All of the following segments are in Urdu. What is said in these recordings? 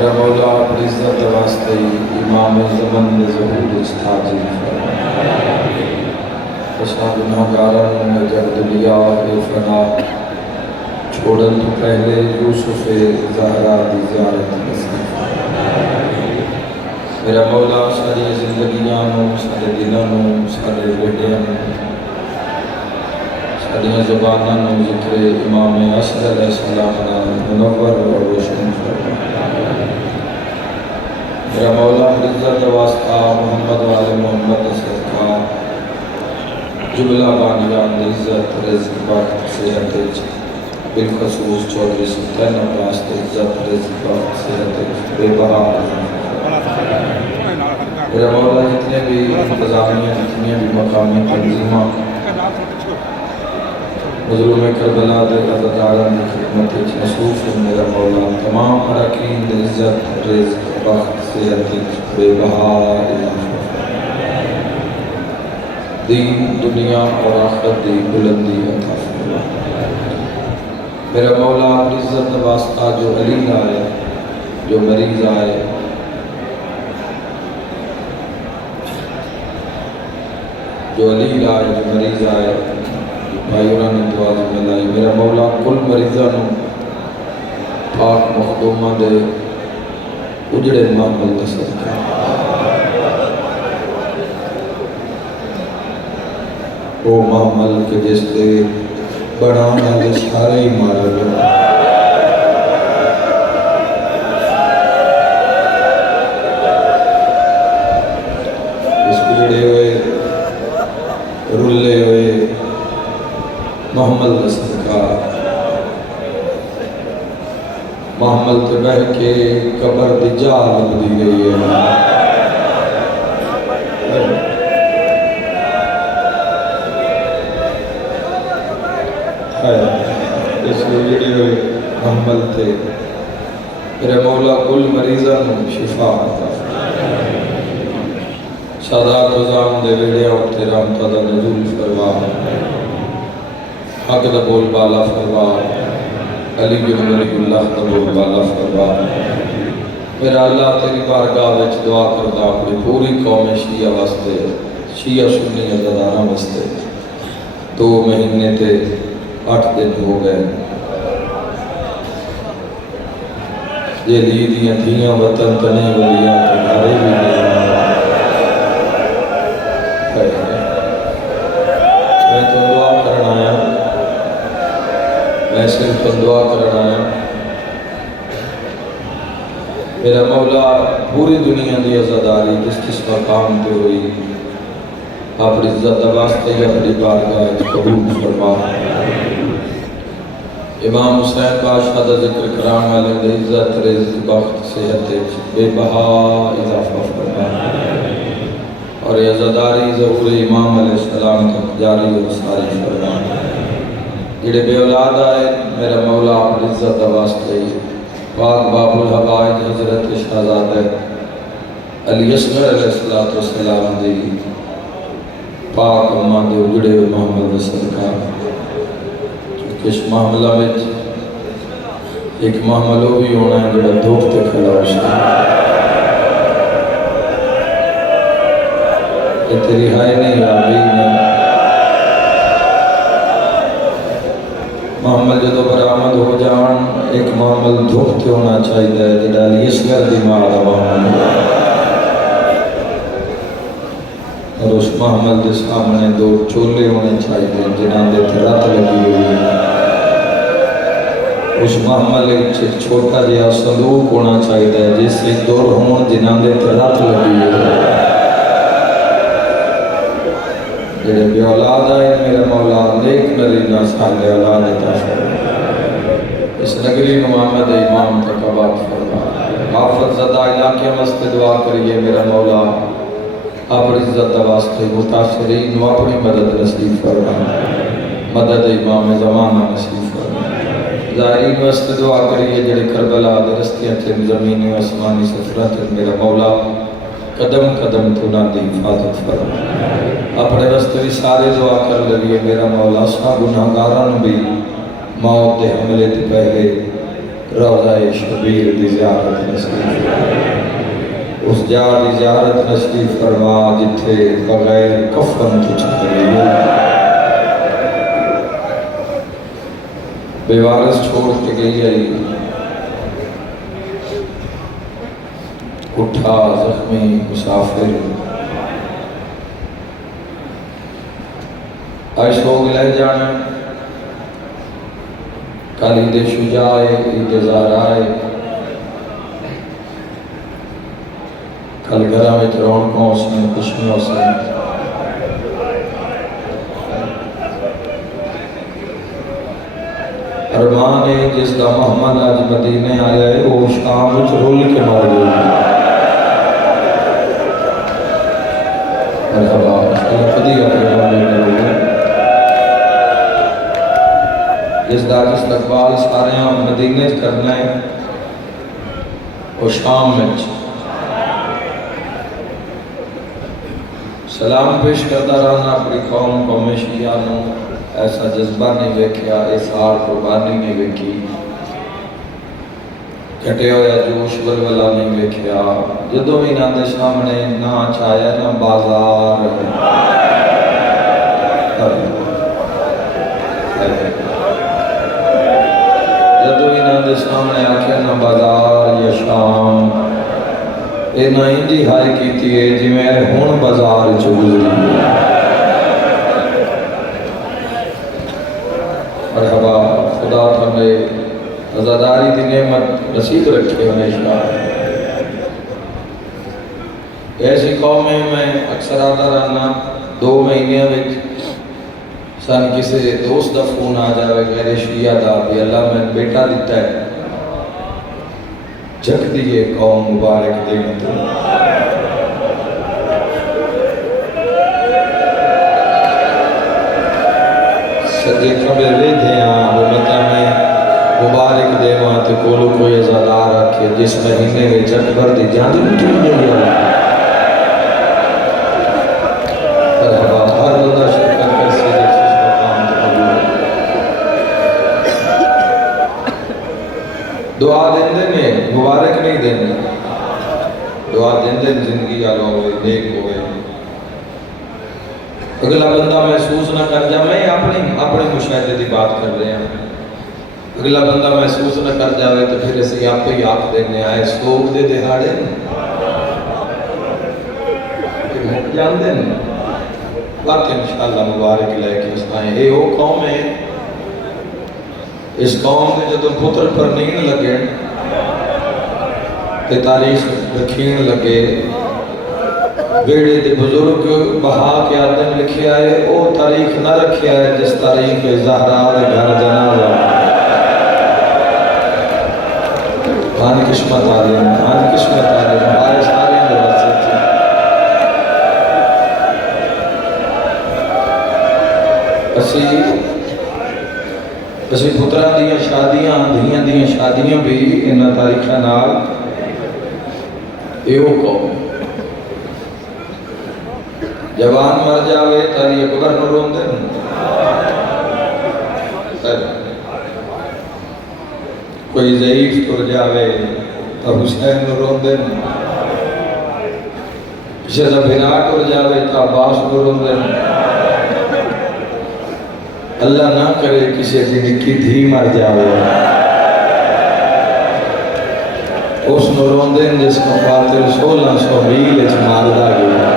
میرا مولا اپنی عزت واسطے امام زمن نے ظہور استاجی بسا گناہگاران میں جب دنیا بے فنا چھوڑن تو پہلے یوسف زہرا دی زیارت نصیب میرا مولا ساری زندگیاں نو سارے دلوں نو سارے بیٹیاں نو ساری زباناں نو ذکر امام عصر علیہ السلام نال منور اور روشن فرما میرا مولا عزت واسطہ محمد والے محمد صدقہ جملہ بانیان عزت رزق وقت صحت بالخصوص چودھری سلطان عباس عزت رزق وقت صحت بے بہا میرا مولا جتنے بھی انتظامیہ جتنے بھی مقامی تنظیمہ مظلوم کربلا دے عزتداران کی خدمت مصروف میرا مولا تمام اراکین عزت رزق وقت صحت بے بہا دین دنیا اور آخرت دی بلندی عطا فرما میرا مولا عزت واسطہ جو علیل آئے جو مریض آئے جو علیل آئے جو مریض آئے بھائیونا نے دعا ذمہ لائی میرا مولا کل مریضانوں پاک مخدومہ دے اجڑے معمل تصد کیا وہ معمل کے جس دے بڑھانا دے سارے ہی مارا گیا اس اجڑے ہوئے رلے ہوئے محمل تصد کا محمل تے بہ کے قبر دی جال دی گئی ہے اس لیے ہوئے محمل تے میرے مولا کل مریضاں شفا سادات وزام دے ویڑے اور تیرا امتدہ نزول فرما حق دا بول بالا فرما علی بن ولی اللہ دا بول بالا فرما میرا اللہ تیری بارگاہ وچ دعا کردا اپنی پوری قوم شیعہ واسطے شیعہ سنی عزاداراں واسطے 2 مہینے تے 8 دن ہو گئے یہ لیدیاں دھیاں وطن تنے ولیاں تنہارے بھی نہیں میں تو دعا کرنا آیا میں صرف دعا کرنا آیا میرا مولا پوری دنیا دی عزاداری جس مقام پہ ہوئی اپنی عزت واسطے اپنی بارگاہ قبول فرما امام حسین بادشاہ دا ذکر کران والے دے عزت رزق بخت صحت بے بہا اضافہ فرما اور عزاداری ظہور امام علیہ السلام تک جاری و ساری فرما جڑے بے اولاد آئے میرا مولا اپنی عزت واسطے پاک باب الحبائج حضرت شہزادہ علی اصغر علیہ السلام دی پاک اماں دے اجڑے ہوئے محمد صدقہ کس معاملہ میں ایک معاملہ بھی ہونا ہے جڑا دھوپ تے کھڑا ہوشتا یہ تیری ہائے نہیں آبی نہیں محمد جدو برآمد ہو جان ایک معامل دھوپ تے ہونا چاہیے جڑا علی اصغر دی مارا معامل اور اس محمل دے سامنے 2 چولے ہونے چاہیے جنہاں دے رت لگی ہوئی ہے اس محمل ایک چھوٹا جہا صندوق ہونا چاہیے جس سے دور ہون جنہاں دے رت لگی ہوئی ہے جڑے بے اولاد آئے میرا مولا نیک نرینا صالح اولاد عطا فرما اس نگری نمامد امام تک آباد فرما آفت زدہ علاقے مست دعا کریے میرا مولا اپنی عزت واسطے متاثرین و اپنی مدد نصیب فرما مدد امام زمانہ نصیب فرما ظاہرین واسطے دعا کریے جڑے کربلا دے رستیاں تھے زمینی و آسمانی سفرات میرا مولا قدم قدم تو نہ دی حفاظت فرما اپنے رستے بھی سارے دعا کر لگیے میرا مولا سا گناہگاران بھی موت دے حملے تے پہلے روضہ شبیر دی زیارت نصیب اس جا دی زیارت نصیب فرما جتھے بغیر کفن تو چھکری بے وارث چھوڑ کے گئی ہے اٹھا زخمی مسافر آئے سوگ لے جانا کل عید شجاع عید زہرائے کل گھرہ میں رونقوں سے خوشیوں سے ارمان ہے جس کا محمد آج مدینے آیا ہے وہ شام وچ رول کے مر گئی مرحبا اللہ خدی اپنے مدینے ہوئے جس دا جس اقبال سارے ہم مدینے کرنا ہے وہ شام میں سلام پیش کرتا رہنا اپنی قوم کو مشیانوں ایسا جذبہ نہیں ویکھیا اظہار قربانی نہیں ویکھی کھٹے ہویا جوش ولولا نہیں ویکھیا جدوں بھی نہ دے سامنے نہ چایا نہ بازار جدوں بھی نہ دے سامنے آکھیا نہ بازار یا شام اے نہ انجی ہائی کیتی ہے جی میں ہون بازار چگزری مرحبا خدا تھنے عزاداری دی نعمت رسید رکھے ہمیشہ ایسی قومیں میں اکثر آتا رہنا 2 مہینے وچ سن کسی دوست دا فون آ جاوے میرے شیعہ دا بھی اللہ میں بیٹا دیتا ہے جھک دیئے قوم مبارک دینے تو سجے کبھے لے دے وہ مطا میں مبارک دے وہاں تے کولو کوئی ازادار رکھے جس مہینے میں جھک بھر دی جان دی مٹھو گئی ہے مرحبا ہر بندہ شرکت کر سے جس مقام تو قبول دعا دیں دینے مبارک نہیں دینے دعا دیں دیں زندگی آلو ہوئے نیک ہوئے اگلا بندہ محسوس نہ کر جا میں اپنے مشاہدے دی بات کر رہے ہیں اگلا بندہ محسوس نہ کر جاوے تو پھر اسے آپ پہ ہی آپ دینے آئے سوگ دے دہاڑے جان دیں باقی انشاءاللہ مبارک لے کے اس آئیں اے وہ قوم ہے اس قوم نے جدو پتر پر نہیں لگے تے تاریخ رکھین لگے بیڑے دے بزرگ بہا کے آدم لکھے آئے او تاریخ نہ رکھے آئے جس تاریخ زہرا دے گھر جنازہ آن قسمت آلیم آئے سارے دے واسط اسی پترہ دیاں شادیاں دھیاں دیاں شادیاں بھی انہا تاریخہ نال ایو قوم جوان مر جاوے تاری اکبر نہ رون دیں کوئی ضعیف تر جاوے تو حسین نہ رون دیں کسی زبیرہ تر جاوے تو عباس نہ رون دیں اللہ نہ کرے کسی دن کی دھی مر جاوے اس نہ رون دیں جس کو قاتل 1600 میل اس ماردہ گیا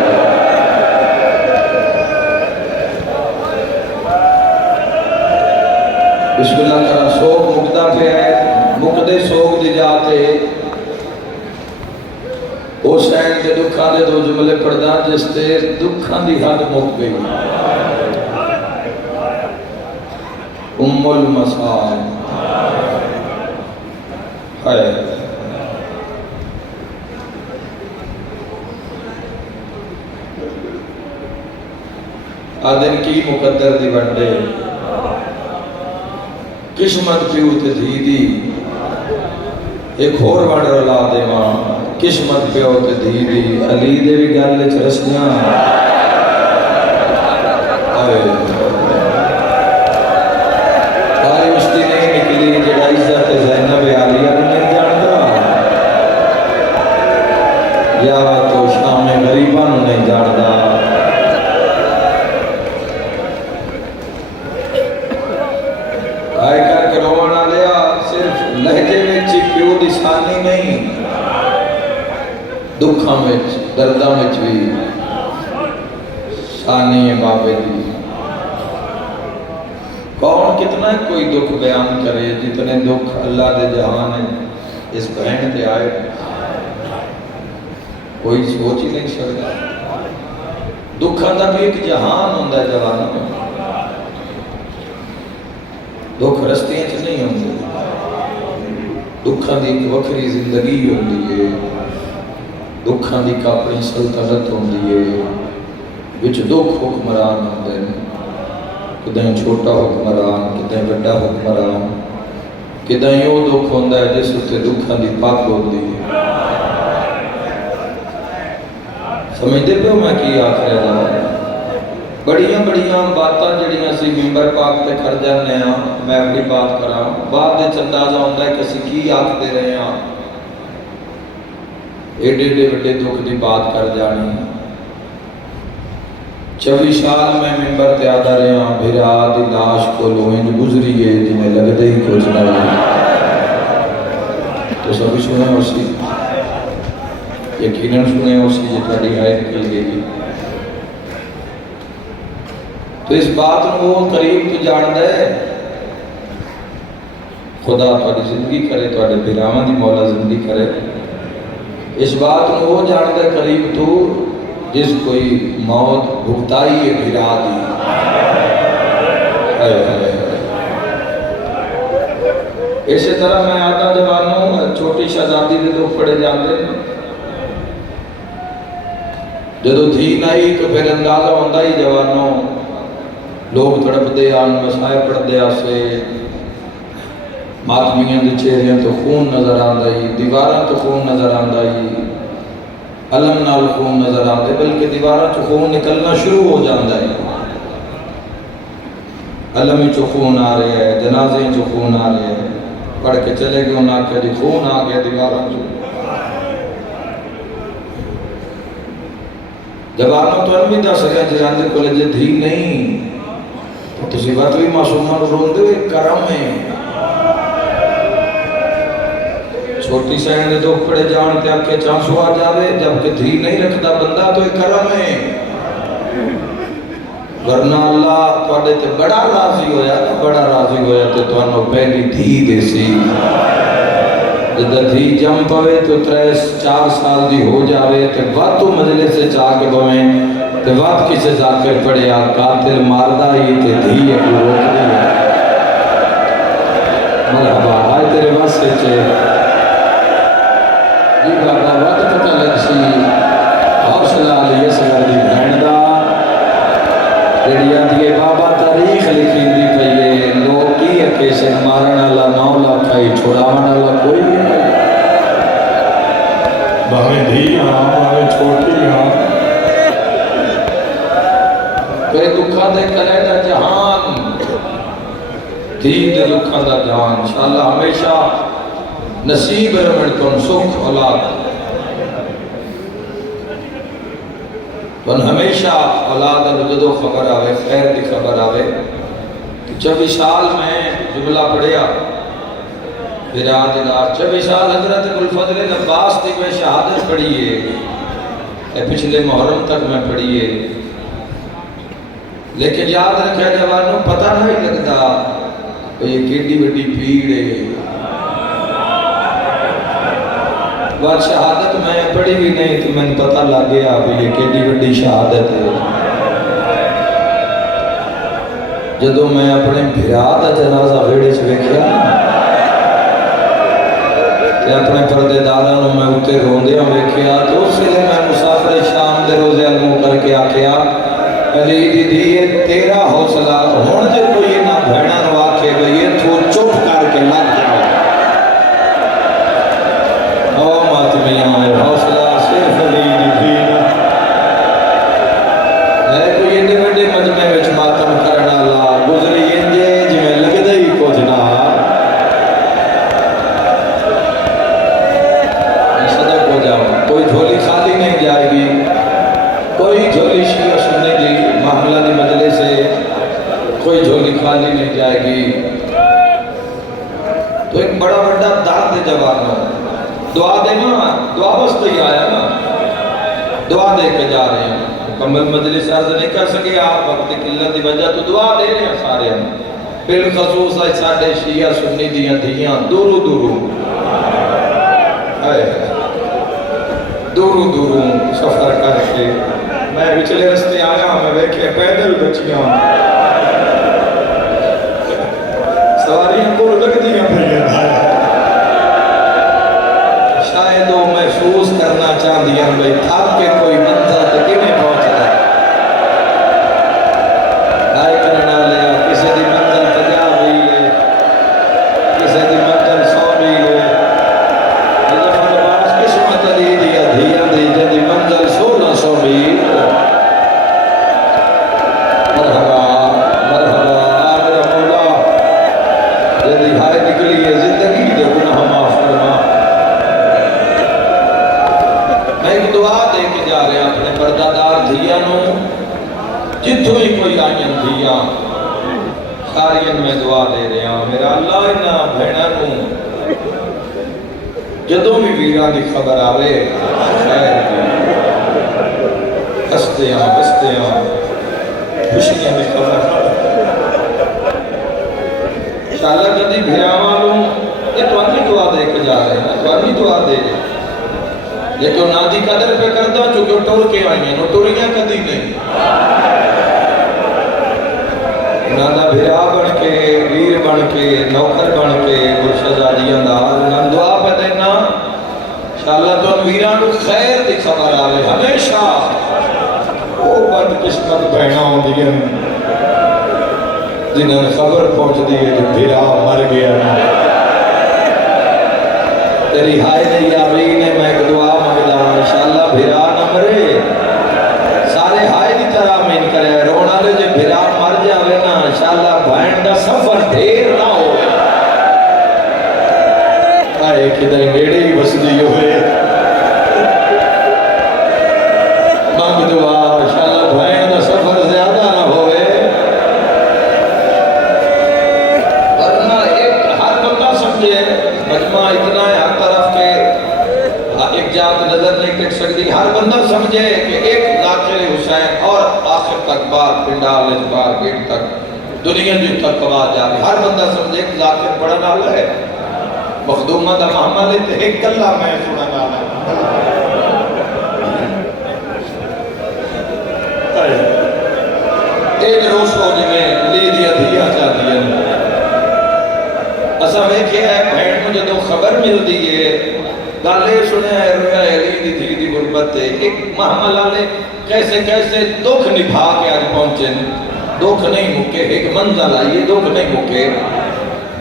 بسم اللہ کرا سوگ مقدہ پہ ہے مقدے سوگ دی جاتے او سین کے دکھاں دے 2 جملے پڑھدا جس تے دکھاں دی حد مک گئی ام المصائب ہے آدن کی مقدر دی بندے قسمت پیو تے دھی دی ایک اور بڑھ رلا دے ماں قسمت پیو تے دھی دی علی دے بھی گالے چرسیاں آئے اس دی نہیں نکلی جڑا عزت زینب عالیہ نہیں دکھاں وچ درداں وچ بھی شانی ہے بابے دی کون کتنا کوئی دکھ بیان کرے جتنے دکھ اللہ دے جہان ہے اس بہن تے آئے کوئی سوچ ہی نہیں سکتا دکھاں دا بھی ایک جہان ہوندہ ہے جوانوں میں دکھ رستیاں چ نہیں ہوندے دکھاں دی ایک وکری زندگی ہوندی ہے دکھاں دی ایک اپنی سلطنت ہوندی ہے وچ دکھ حکمران ہوندے ہیں کدیں چھوٹا حکمران کدیں بڑا حکمران کدیں یوں دکھ ہوندہ ہے جس اتے دکھاں دی پاک ہوندی ہے سمجھتے پہ میں کی آخر ہے بڑیاں باتاں جڑیاں سی ممبر پاک تے کر جانے ہیں میں اپنی بات کراں بعد دے اندازہ ہوندہ ہے کسی کی آکھتے رہے ہیں ایڈے بڑے دکھ دی بات کر جانی 24 سال میں ممبر تے آدھا رہے ہیں بھیرا دی لاش کو لوئیں گزری ہے جنہیں لگتے ہی کچھ نہ تو سبھی سنے اسی یقیناً سنے اسی یہ تھوڑی آئے نکل گئی تو اس بات کو قریب تو جان دے خدا تھوڑی زندگی کرے تھوڑے بھیراواں دی مولا زندگی کرے اس بات کو جان دے قریب تو جس کوئی موت بھگتائی ہے بھیرا دی اسی طرح میں آدھا جوانوں چھوٹی شہزادی دے دو پڑے جاندے جدو دھی نہیں تو پھر اندازہ ہوندہ ہی جوانوں لوگ تڑپ دے آن مسائے پڑھ دے آسے ماتمیاں دے چہریاں تو خون نظر آندہ ہی دیواراں تو خون نظر آندہ ہی علم نال خون نظر آندے بلکہ دیواراں چو خون نکلنا شروع ہو جاندہ ہے علمی چو خون آ رہے ہیں جنازیں چو خون آ رہے ہیں پڑھ کے چلے گئے انہاں کہ خون آ گیا دیواراں چو جوانوں تو انہی دا سکیں جلاندے کو لجے دھی نہیں تو تسی بات بھی معصومان روندے ہوئے کرم ہے چھوٹی سہن دے دو پڑے جان تے آکے چانسو آ جاوے جبکہ دھی نہیں رکھتا بندہ تو ایک کرم ہے ورنہ اللہ توڑے تے بڑا راضی ہویا تے تو انہوں پہلی دھی دے سی جدہ دھی جم پوے تو 3-4 سال دی ہو جاوے تے وقت تو مجلس سے چاہ کے بویں تے وقت کسے ذاکر پڑے آ قاتل ماردہ ہی تے دھی ایک روک دی ہے مرحبا آئے تیرے وقت سے چھے جی بابا وقت پتہ لگ سی حوصلہ علیہ سگر دی بہن دا جڑیاں دیئے بابا تاریخ لکھی دی پہیے لوگ کی اکے سے مارن اللہ 9 لاکھ کھائی چھوڑاون اللہ کوئی بھی نہیں باہے دھی ہاں باہے چھوٹی ہاں پہ دکھا دے کلے دا جہان دھی دے دکھا دا جہان انشاءاللہ ہمیشہ نصیب رمن کن سکھ اولاد کن ہمیشہ اولاد جدو خبر آوے خیر دی خبر آوے 24 سال میں جملہ پڑھیا پھر آدھگار 24 سال حضرت الفضل عباس دی میں شہادت پڑھیے اے پچھلے محرم تک میں پڑھیے لیکن یاد رکھے جوانوں پتہ نہیں لگتا کہ یہ کیڑی بڑی پیڑ ہے بات شہادت میں پڑھی بھی نہیں تو میں پتہ لگ گیا کہ یہ کیڑی بڑی شہادت ہے جدو میں اپنے بھرا دا جنازہ ویڑے سے ویکھیا کہ اپنے پردے دارانوں میں اتے روندیاں ویکھیا تو اس لئے میں مسافر شام دے روزے علموں کر کے آکیا علی دی دیئے تیرا حوصلہ ہون دے کوئی نہ بھیڑا نواکے گئی تو چپ کر کے لگ جاؤ او ماتمیاں حوصلہ صرف علی دی دینا ہے کوئی انڈے بڑے مجمع وچ ماتم کرنا لا گزری انجے جی میں لگ دے ہی کچھ نہ میں صدق ہو جاؤں کوئی جھولی خالی نہیں جائے گی کوئی جھولی شیعہ سننے گی محملہ دی مجلس سے کوئی جھولی خالی نہیں جائے گی تو ایک بڑا بڑا درد جوانوں دعا دینا، دعا واسطے ہی آیا نا، دعا دے کے جا رہے ہیں۔ مکمل مجلس عرض نہیں کر سکے آپ وقت قلت کی وجہ تو دعا دے رہے ہیں سارے ہم، بالخصوص ہے ساڈے شیعہ سنی دیاں دھیاں دورو دورو دورو دورو سفر کر کے میں پچھلے رستے آیا، میں ویکھے پیدل بچیاں سواریاں کو لگ دیا شاید وہ محسوس کرنا چاہتی ہیں بھائی تھک کے کوئی منزل تک نہیں پہنچتا آئے کرنا لیا کسی دی منزل تجا بھی لے کسی دی منزل سو بھی لے یہ فرماس قسمت دی دیا دھیا دی جدی منزل 1600 بھی مرحبا مرحبا آمیر مولا جدی ہائے نکلی ہے زندگی دے گناہ معاف فرما۔ میں ایک دعا دے کے جا رہے ہیں اپنے پردادار دھیاں نو، جتوں ہی کوئی آئین دھیاں سارین میں دعا دے رہے ہیں میرا اللہ انہاں بھیڑا نو جدوں بھی ویران دی خبر آوے خیر دی ہستیاں خوشیاں میں خبر انشاءاللہ جدی بھیراواں نو یہ تو اپنی دعا دے کے جا رہے ہیں، تو اپنی دعا دے رہے ہیں لیکن نا دی قدر پہ کرتا چونکہ وہ ٹور کے آئی ہیں، وہ ٹوریاں کدی نہیں نا دا بھیرا بن کے ویر بن کے نوکر بن کے وہ شہزادیاں دا نا دعا پہ دینا انشاءاللہ تو ان ویران کو خیر دی خبر آوے ہمیشہ وہ بد قسمت بہنا ہوں دیئے جنہوں نے خبر پہنچ دیئے جو بھیرا مر گیا تیری ہائے نہیں آوی نے میں ایک دعا مانگدا انشاءاللہ بھیرا نہ مرے سارے ہائے دی طرح امین کرے رونا لے جو بھیرا مر جاوے نا انشاءاللہ بھائن دا سفر دیر نہ ہوئے آئے کدھر نیڑے ہی بسدی ہوئے مانگ دعا انشاءاللہ بھائن دا سفر زیادہ نہ ہوئے ورنہ ایک ہر بندہ سمجھے مجمع اتنا ہے ہر طرف کے ایک جات نظر نہیں ٹک سکتی ہر بندہ سمجھے کہ ایک ذاکر حسین اور آخر تک بار پنڈال اجبار گیٹ تک دنیا جو تک بات جا رہی ہر بندہ سمجھے ایک ذاکر بڑا نال ہے مخدومہ دا محمد ہے ایک کلہ میں سنا نال ہے ایک روش ہو جی میں لی دیا دیا چاہتی ہے اسا میں کیا ہے بہن مجھے تو خبر مل دیئے گالے سنے ہیں رویا علی دی تھی دی غربت ہے ایک محمل آلے کیسے کیسے دکھ نبھا کے آج پہنچے دکھ نہیں مکے ایک منزل آئیے دکھ نہیں مکے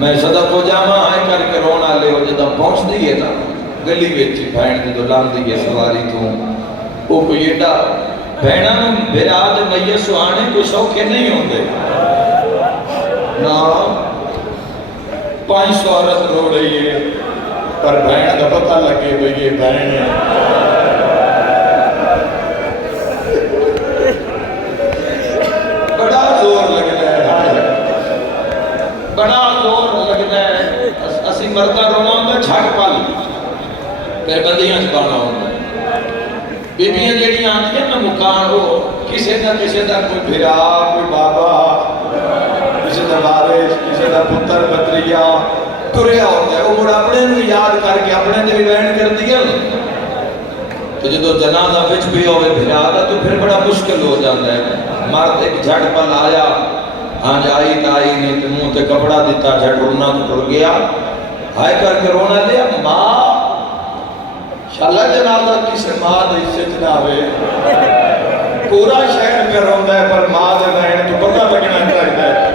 میں صدق و جامع آئے کر کے رونا لے ہو جدہ پہنچ دیئے نا گلی ویچی بہن دی تو لان دیئے سواری تو وہ کوئی ایڈا بہنہ بیراد میسو آنے کوئی شوکے نہیں ہوں دے نا 500 عورت رو رہی ہے پر بہن کا پتہ لگے بھئی یہ بہن ہے بڑا زور لگنا ہے بڑا زور لگنا ہے اسی مردہ رونا ہوندہ جھاک پال پھر بندیاں چپانا ہوندہ بیبیاں جیڑی آتی ہیں نا مکان ہو کسی دا کوئی بھرا کوئی بابا کسی دا وارث کسی دا پتر بطریہ تریا ہوتا ہے وہ مڑ اپنے نو یاد کر کے اپنے دے بھی بہن کر دیا تو جدو جنازہ وچ بھی ہوئے بھرا دا تو پھر بڑا مشکل ہو جاتا ہے مرد ایک جھٹ پل آیا ہاں جائی تائی نے تو منہ تے کپڑا دیتا جھٹ رونا تو ٹر گیا ہائے کر کے رونا لیا ماں شاءاللہ جنازہ کسی ماں دے سے جناوے پورا شہر پہ روندہ ہے پر ماں دے بہن تو پتہ لگنا چاہتا ہے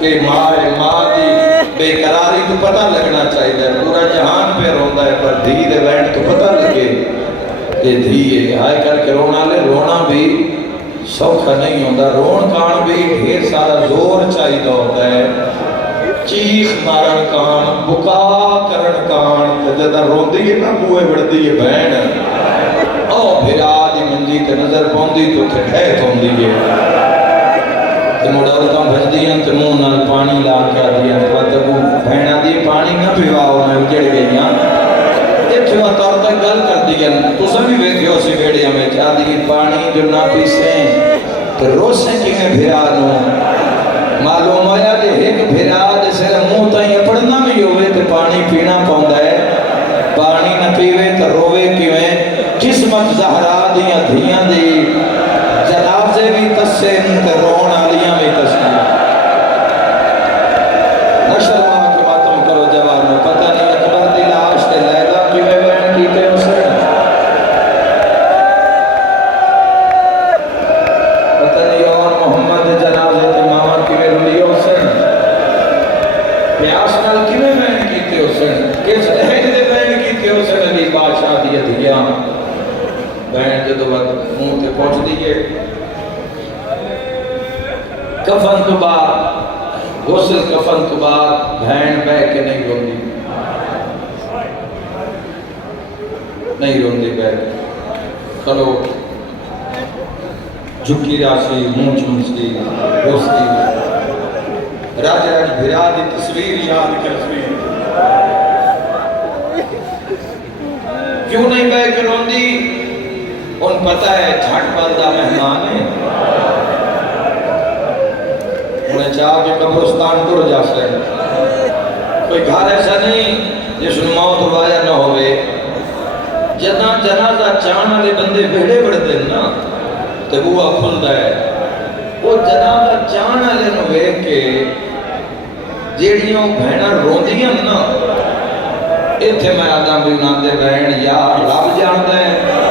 کہ ماں دی بے قراری تو پتہ لگنا چاہیے پورا جہان پہ روندہ ہے پر دھی دے بہن تو پتہ لگے کہ دھی ہے ہائے کر کے رونا لے رونا بھی سوکھا نہیں ہوتا رون کان بھی ڈھیر سارا زور چاہیے ہوتا ہے چیخ مارن کان بکا کرن کان جدہ روندی ہے نا بوئے بڑھتی ہے بہن او بھرا دی منجی تے نظر پوندی تو تھے ٹھیت ہوندی ہے تے موڑا عورتاں بھج دیاں تے منہ نال پانی لا کے آ دیاں تو بہنا دی پانی نہ پیواؤ میں اجڑ گئی حکمت طور تک گل کر دیا تو سب بھی ویکھے ہو سی بیڑیاں میں چاہ دی پانی جو نہ پیسیں تو روسیں کی میں بھیرا نو معلوم ہویا کہ ایک بھیرا جیسے منہ تائیں پڑھنا بھی ہوئے تو پانی پینا پاؤندا ہے پانی نہ پیوے تو روے کیویں قسمت زہرا دیاں دھیاں دی جنازے بھی تسیں تے رون والیاں بھی تسیں نشر ماں کے ماتم کرو جوانو پتہ نہیں اکبر دی لاش تے لیلا کیویں بیان کیتے اسے پتہ نہیں اور محمد جنازے تے ماما کیویں روئی اسے پیاس نال کیویں بیان کیتے اسے کس لہج دے بیان کیتے اسے نبی بادشاہ دی دھیاں بہن جدو وقت منہ تے پہنچ دیئے کفن تو بعد غسل کفن تو بعد بہن بہ کے نہیں روندی نہیں روندی بہ کے کھلو جھکی راسی منہ چونسی روستی راج راج بھرا دی تصویر یاد کرتی کیوں نہیں بہ کے روندی ان پتہ ہے جھٹ بالدہ مہمان ہے انہیں چاہ کہ قبرستان ٹر جا سے کوئی گھر ایسا نہیں جس میں موت وایا نہ ہوئے جدہ جنازہ چاہنے والے بندے بھیڑے بڑھتے ہیں نا تو وہ کھلتا ہے وہ جنازہ چاہنے والے نو ویکھ کے جیڑیوں بہنا روندیاں نا ایتھے میں آدم بھی انہاں دے بہن یا رب جاندا ہے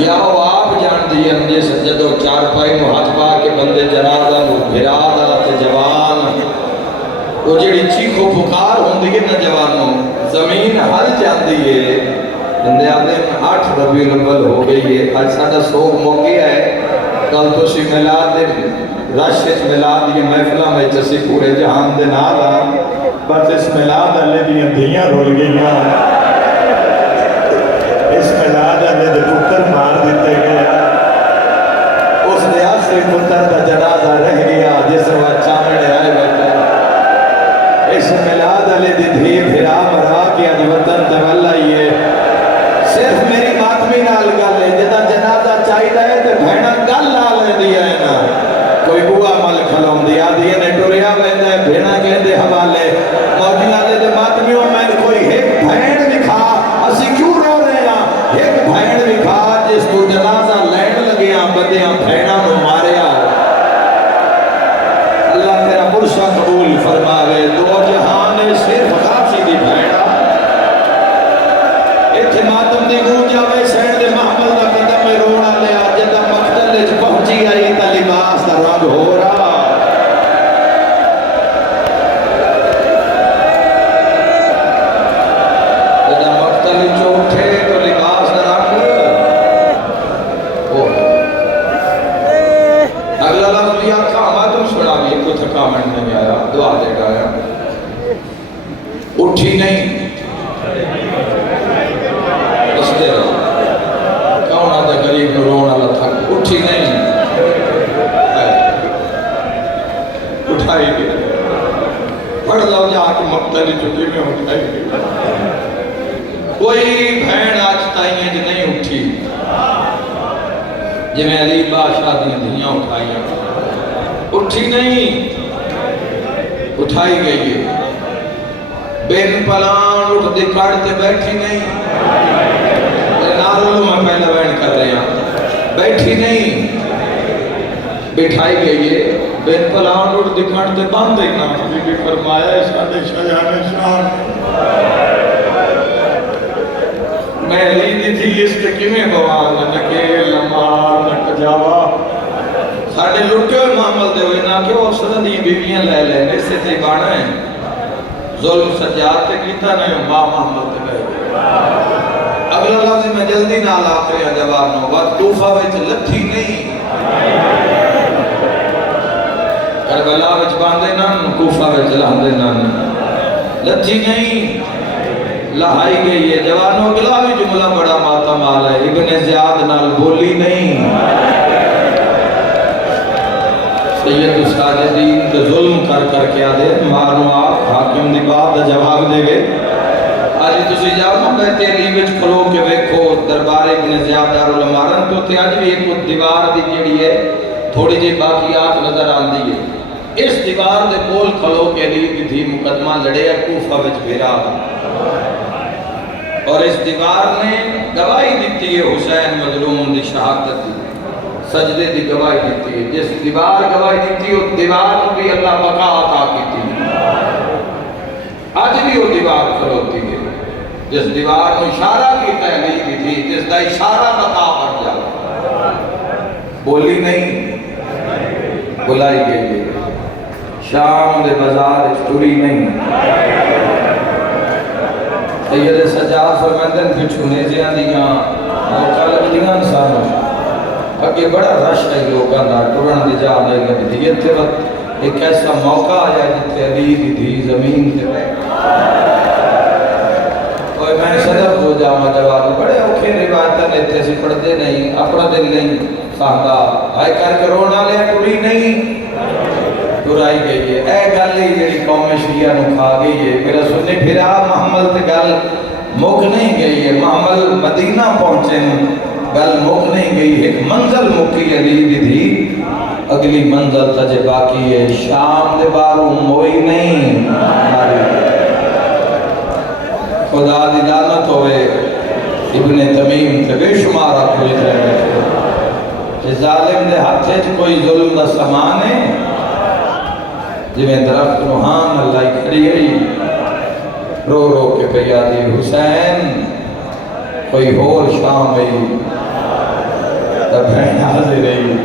یا وہ آپ جان دی ہم جس جدو چار پائی نو ہاتھ پا کے بندے جنازہ نو بھرا دا تے جوان وہ جڑی چیخو پکار ہوندی ہے نا جوانوں زمین ہل جاندی ہے بندے آدھے 8 ربیع الاول ہو گئی ہے آج ساڈا سوگ موقع ہے کل تو سی میلاد دے راشد میلاد یہ محفلاں میں جسی پورے جہان دے نال بس اس میلاد والے دی دھیاں رول گئیاں اس میلاد والے دے پتر مار دیتے گیا اس ریاسی پتر دا جنازہ رہ گیا جس وقت چامڑے آئے بیٹھے اس میلاد والے دی دھی بھرا مرا کے اج وطن تے ولائیے صرف میری ماتمی نال گل ہے جدا جنازہ چاہیدا ہے تے بہنا گل لا لیندی ہے نا کوئی بوا مل کھلوندی آدھی نے ٹریا ویندا ہے بہنا کہندے حوالے موجیاں دے ماتمیوں میں کوئی ایک بہن دکھا اسی کیوں رو رہے ہیں ایک بہن دکھا جس کو جنازہ لین لگیاں بدیاں بہنا نو ماریا اللہ تیرا مرشا قبول فرماوے دو جہان صرف غافی دی بہنا ایتھے ماتم دی گونج آوے سین دے محمل دا قدم میں رونا لیا جدا مقتل وچ پہنچی آئی تا لباس دا رنگ ہو رہا جدا مقتل وچ اٹھے تو لباس دا رنگ ہو اگلا لفظ لیا کہا ماتم سنا بھی کوئی تھکامنٹ نہیں آیا دعا دے گا آیا اٹھی نہیں کون آدھا غریب نو رون والا تھا اٹھی نہیں اٹھائی گئی پڑھ لو جا کے مقتل چکی میں اٹھائی گئی کوئی بہن آج تائیں جو نہیں اٹھی جی میں علی بادشاہ دی دنیا اٹھائیاں اٹھی نہیں اٹھائی گئی ہے بین پلان اٹھ دی کڑتے بیٹھی نہیں نارولو میں پہلے بیان کر رہے ہیں بیٹھی نہیں بٹھائی گئی ہے بین پلان اٹھ دی کڑتے باندھ دیکھنا بی بی فرمایا اس آدھے شجان شان میں لیدی تھی اس تکی میں بوان نکے لمحہ نک جاوا ساڑھے لٹے ہوئے معامل دے ہوئے نا کہ وہ افسدہ دی بیویاں لے لے اس سے تھی بانا ہے ظلم سجاد تے کیتا نہیں ماں محمد تے گئے اگلا لفظ میں جلدی نال آخری جوانوں وقت کوفہ وچ لتھی نہیں کربلا وچ باندھے نن کوفہ وچ لاندے نن لتھی نہیں لہائی گئی ہے جوانوں اگلا بھی جملہ بڑا ماتمال ہے ابن زیاد نال بولی نہیں سید الساجدین تو ظلم کر کے آدھے مارو آپ حاکم دی بات دا جواب دے گئے آج تسی جاؤ نا بیت علی وچ کھلو کے ویکھو دربار ابن زیاد دارالعمارن تو تے اج بھی ایک دیوار دی جڑی ہے تھوڑی جی باقیات نظر آندی ہے۔ اس دیوار دے کول کھلو کے علی دی تھی مقدمہ لڑے کوفہ وچ بھیرا، اور اس دیوار نے گواہی دیتی ہے حسین مظلوم دی شہادت دی، سجدے دی گواہی دیتی ہے۔ جس دیوار گواہی دیتی ہے دیوار کو بھی اللہ بقا عطا کیتی ہے۔ آج بھی وہ دیوار کھلوتی ہے جس دیوار کو اشارہ کی تحلیل تھی، جس دا اشارہ بتا پڑ جا، بولی نہیں بلائی گئی ہے، شام دے بازار ٹری نہیں۔ سید سجاد فرمندن پچھونے جہاں دیاں موقع لگ دیاں انسانوں اگے بڑا رش ہے لوگاں دا ٹرن دی جا نہیں لگتی۔ یہ تھے وقت ایک ایسا موقع آیا جتے علی دی زمین تے بیٹھ اور میں صدق ہو جاؤں جواب بڑے اوکھے روایتاں لیتے سے پڑھتے نہیں، اپنا دل نہیں ساندا ہائے کر کے رونا لے ٹری نہیں درائی گئی ہے۔ اے گل ہی جڑی قوم شیعہ نو کھا گئی ہے۔ میرا سنی پھرا محمل تے گل مک نہیں گئی ہے، محمل مدینہ پہنچے گل مک نہیں گئی، ایک منزل مکی علی دی تھی، اگلی منزل تجھے باقی ہے، شام دے باروں موئی نہیں خدا دی لعنت ہوئے ابن تمیم تے بے شمارہ کوئی رہے کہ ظالم دے ہاتھے کوئی ظلم دا سامان ہے جی میں درخت روحان اللہ کھڑی گئی رو رو کے پیادی حسین کوئی اور شام گئی تب بہن حاضر رہی۔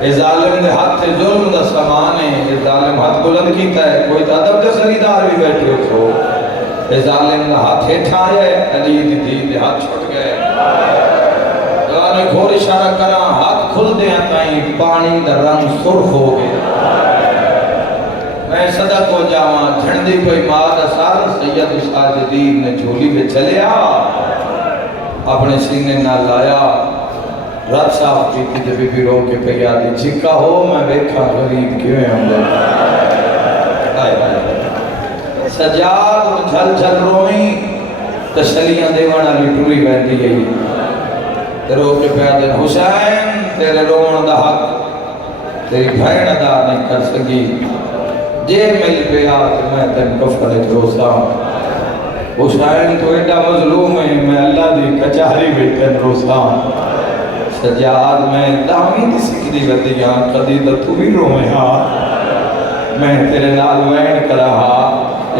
اے ظالم دے ہاتھ ظلم دا سامان ہے، اے ظالم ہاتھ بلند کیتا ہے، کوئی ادب دے خریدار بھی بیٹھے ہو، اے ظالم دا ہاتھ ہٹھا ہے، علی دی دین دے ہاتھ چھوٹ گئے۔ جوانے گھور اشارہ کرا ہاتھ کھل دے تائیں پانی دا رنگ سرخ ہو گئے۔ میں صدق ہو جاواں جھنڈی کوئی ماد اثار سید ساجدین نے جھولی میں چلے اپنے سینے نہ لایا، رات صاحب کی تھی جب بھی رو کے پیادی چکا ہو میں بیکھا غریب کیوں ہم لے سجاد جھل جھل روئی تسلیاں دیوانا لٹوری بیندی گئی رو کے پیادی حسین تیرے رومن دا حق تیری بھائن ادا نہیں کر سکی، جے مل پہ آت میں تن کفر روسا حسین تو ایڈا مظلوم ہے میں اللہ دی کچاری بیٹن روسا سجاد میں دامی دی سکھ دی گدیاں قدیدہ تو بھی رومے میں تیرے نال وین کرا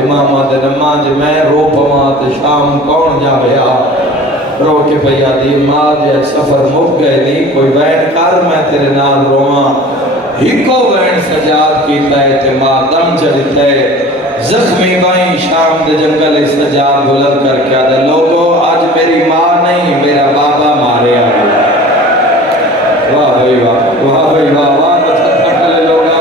امامہ دے نماز میں رو پواں تے شام کون جاویا رو کے پیا دی ماں دے سفر مک گئے دی کوئی وین کر میں تیرے نال رواں ہکو وین سجاد کیتا ہے تے ماں دم چڑھتا ہے زخمی بائیں شام دے جنگل سجاد بلند کر کے آدھے لوگو آج میری ماں نہیں میرا بابا مارے آگے واہ بھائی واہ واہ بھائی واہ واہ مطلب کٹلے لوگا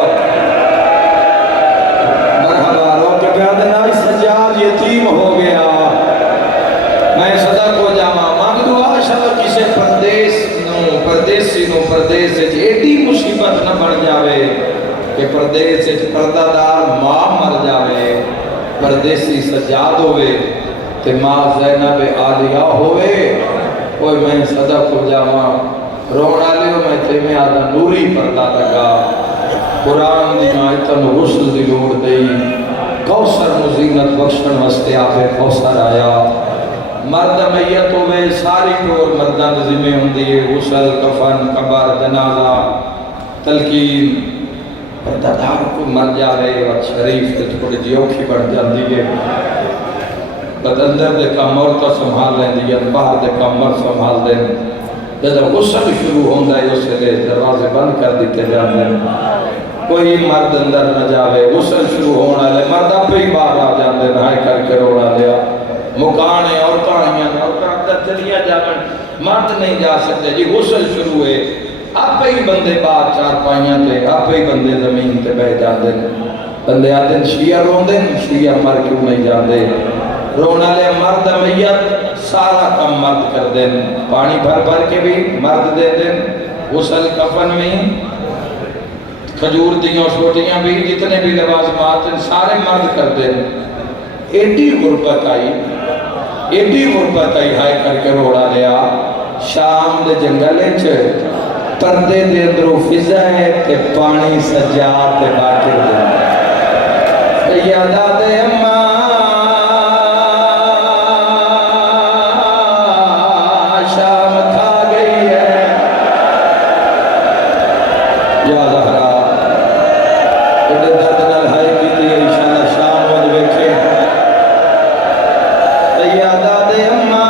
مرحبا رو کے پیادے نائی سجاد یتیم ہو گیا میں صدق ہو جاما مانگ دعا شاہ کسے پردیسی نو پردیس سے ایڈی مصیبت نہ بڑھ جاوے کہ پردیس سے پردہ دار ماں مر جاوے پردیسی سجاد ہوئے تے ماں زینب عالیہ ہوئے کوئی میں صدق ہو جاما رونا لیو میں تے میں آدھا نوری پردہ لگا قرآن دی آیتن غسل دی لوڑ دئی کوثر مزینت بخشن وستے آپے کوثر آیا مرد میت ہوئے ساری طور مردان ذمہ ہوندی ہے غسل کفن قبر جنازہ تلقین پردہ دار کو مر جاوے اور شریف تے تھوڑی جیوکھی بڑھ جاندی ہے بد اندر دے کام عورتہ سنبھال لیں دی باہر دے کام مرد سنبھال دیں جب غسل شروع ہوندہ ہے اسے لے دروازے بند کر دیتے جاندے کوئی مرد اندر نہ جاوے غسل شروع ہونا لے مرد آپ ہی باہر آ جاندے نہائی کر کے روڑا لیا مکانے عورتاں اندر چلیا جاویں مرد نہیں جا سکتے جی غسل شروع ہے آپ ہی بندے بات چار پائیاں تے آپ ہی بندے زمین تے بہ جاندے بندے آدھے شیعہ روندے شیعہ مر کیوں نہیں جاندے رونا لے مرد میت سارا کم مرد کر دیں پانی بھر بھر کے بھی مرد دے دیں غسل کفن میں کھجور دیوں چھوٹیاں بھی جتنے بھی لوازمات ہیں سارے مرد کر دیں ایڈی غربت آئی ایڈی غربت آئی ہائے کر کے روڑا لیا شام دے جنگلے چ پردے دے اندرو فضا ہے تے پانی سجاد تے باقر دے سیادہ دے اماں شام کھا گئی ہے یا زہرا ایڈے درد نال ہائے کی دی انشاءاللہ شام ود ویکھے سیادہ دے اماں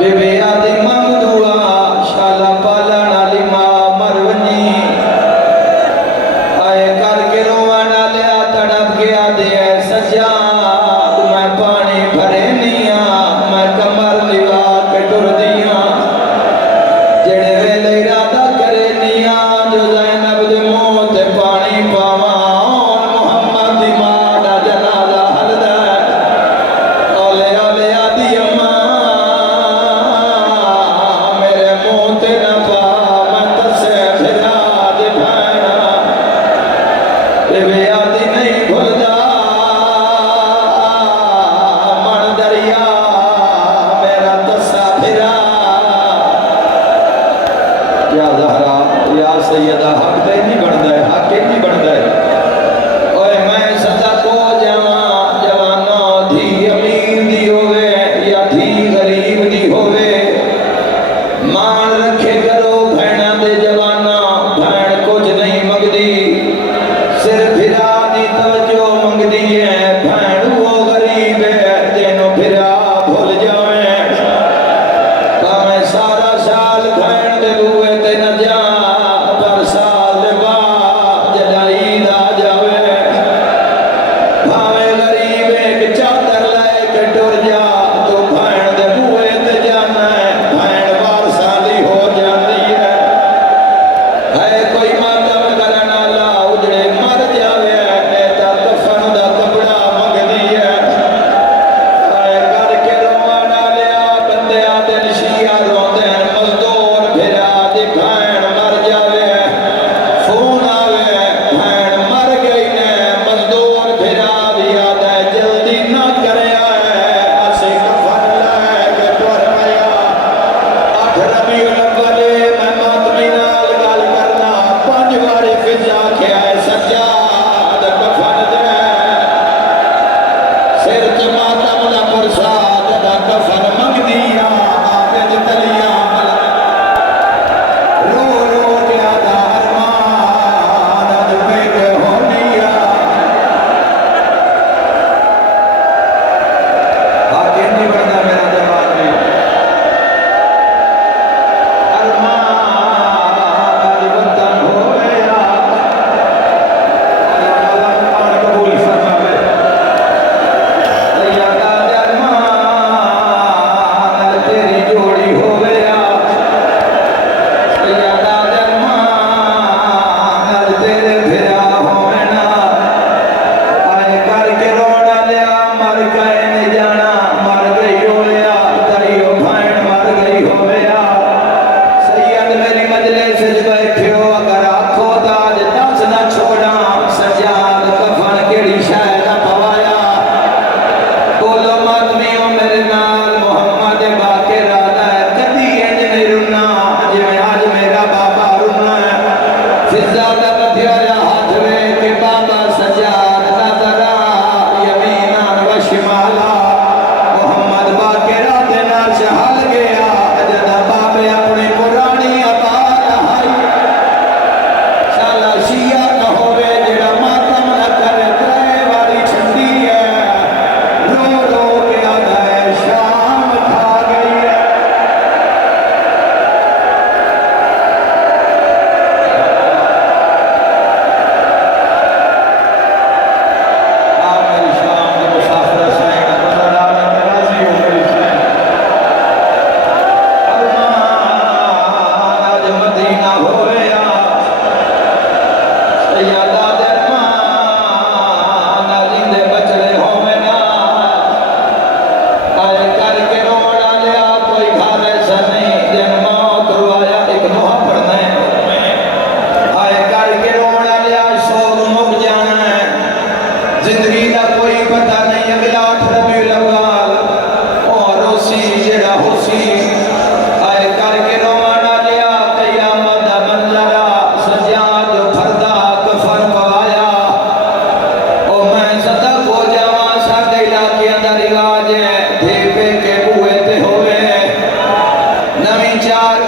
بے بے آدھی مانگ دعا شالا پالا نالی ماں مرونی آئے کر کے روانا لیا تڑپ گیا دیا سجاد میں پانی بھرے نیا میں کمر لگا کے ٹر دیا جڑے ویلے ارادہ کرے نیا جو زینب دے موت پانی پاوان محمد دی ماں دا جنازہ حل دے اولے اولے آدھی اماں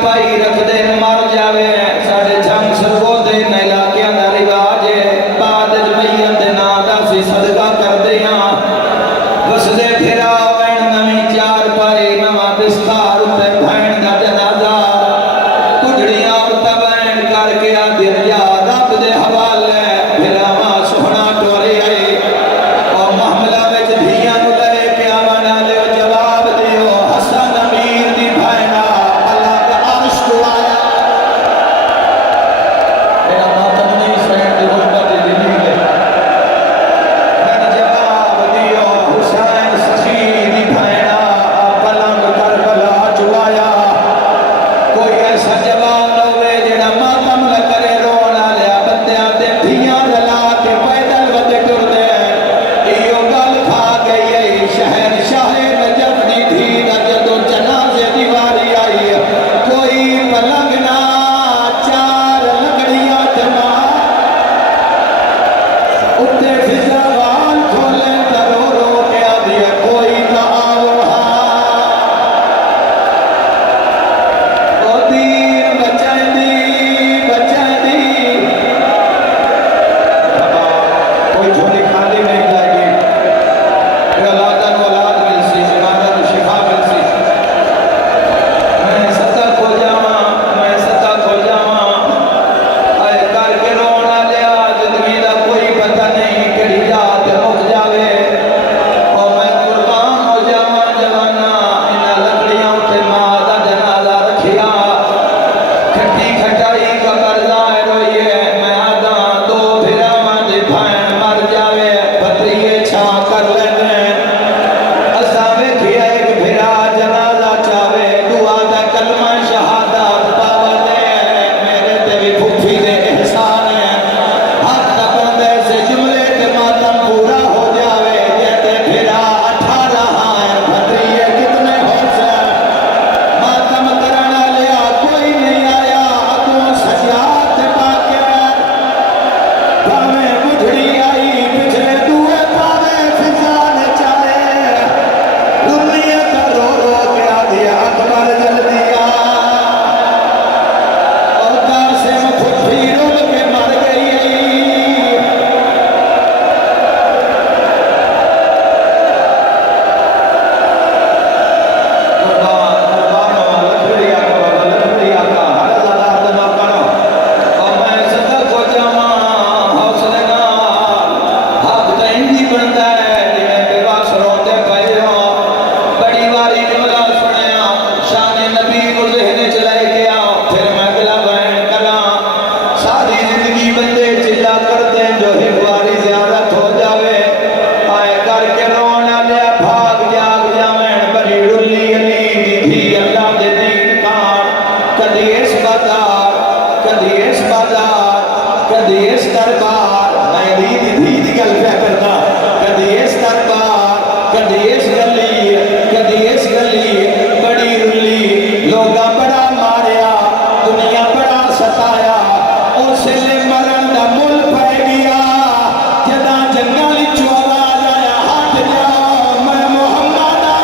پائی رکھ